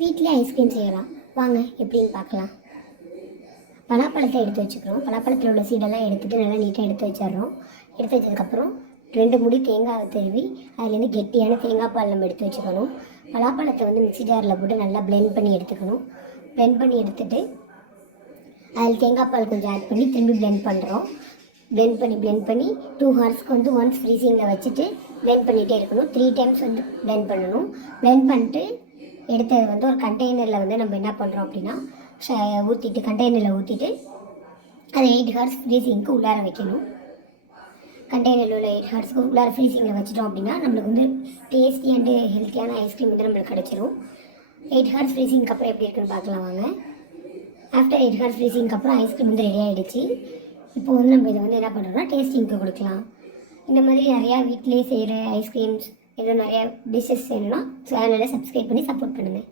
வீட்டிலே ஐஸ்கிரீம் செய்யலாம் வாங்க எப்படின்னு பார்க்கலாம். பலாப்பழத்தை எடுத்து வச்சுக்கிறோம். பலாப்பழத்தில் உள்ள சீடெல்லாம் எடுத்துகிட்டு நல்லா நீட்டாக எடுத்து வச்சிடுறோம். எடுத்து வச்சதுக்கப்புறம் ரெண்டு முடி தேங்காவை திருவி அதுலேருந்து கெட்டியான தேங்காய் பால் நம்ம எடுத்து வச்சுக்கணும். பலாப்பழத்தை வந்து மிக்ஸி ஜாரில் போட்டு நல்லா பிளெண்ட் பண்ணி எடுத்துக்கணும். பிளெண்ட் பண்ணி எடுத்துகிட்டு அதில் தேங்காய் பால் கொஞ்சம் ஆட் பண்ணி திரும்பி பிளெண்ட் பண்ணுறோம் பிளெண்ட் பண்ணி பிளெண்ட் பண்ணி டூ ஹவர்ஸ்க்கு வந்து ஒன்ஸ் ஃப்ரீசிங்கில் வச்சுட்டு பிளெண்ட் பண்ணிகிட்டே இருக்கணும். த்ரீ டைம்ஸ் வந்து பிளெண்ட் பண்ணணும். பிளெண்ட் பண்ணிட்டு எடுத்தது வந்து ஒரு கண்டெய்னரில் வந்து நம்ம என்ன பண்ணுறோம் அப்படின்னா ஊற்றிட்டு கண்டெய்னரில் ஊற்றிட்டு அதை எயிட் ஹார்ஸ் ஃப்ரீசிங்க்கு உள்ளார வைக்கணும். கண்டெய்னரில் உள்ள எயிட் ஹார்ஸ்க்கு உள்ளார ஃப்ரீசிங்கில் வச்சிட்டோம் அப்படின்னா நம்மளுக்கு வந்து டேஸ்டி அண்டு ஹெல்த்தியான ஐஸ்கிரீம் வந்து நம்மளுக்கு கிடச்சிரும். எயிட் ஹார்ஸ் ஃப்ரீசிங்க்கு அப்புறம் எப்படி இருக்குன்னு பார்க்கலாம் வாங்க. ஆஃப்டர் எயிட் ஹார்ஸ் ஃப்ரீசிங்க்கு அப்புறம் ஐஸ்கிரீம் வந்து ரெடி ஆகிடுச்சு இப்போ வந்து நம்ம இதை வந்து என்ன பண்ணுறோம்னா டேஸ்டிங்க்கு கொடுக்கலாம். இந்த மாதிரி நிறையா வீட்டிலே செய்கிற ஐஸ்கிரீம்ஸ் இன்னும் நிறையா டிஷ்ஷஸ் வேணும்னா சேனலை சப்ஸ்கிரைப் பண்ணி சப்போர்ட் பண்ணுங்கள்